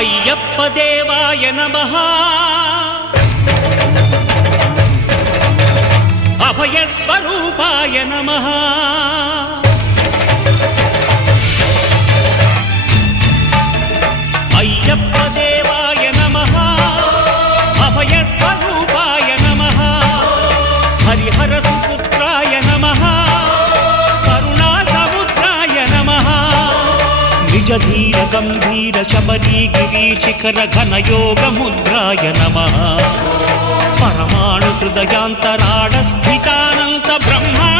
అయ్యప్ప దేవాయ నమః అభయ స్వరూపాయ నమః అయ్యప్ప దేవాయ నమః అభయ స్వరూపాయ నమః హరిహర సుపుత్రాయ నమః కరుణా సముద్రాయ నమః నిజ ధీర గంభీర శబరీ గిరి శిఖర ఘన యోగ ముద్రాయ నమః పరమాణు హృదయాంతరాళ స్థితానంత బ్రహ్మా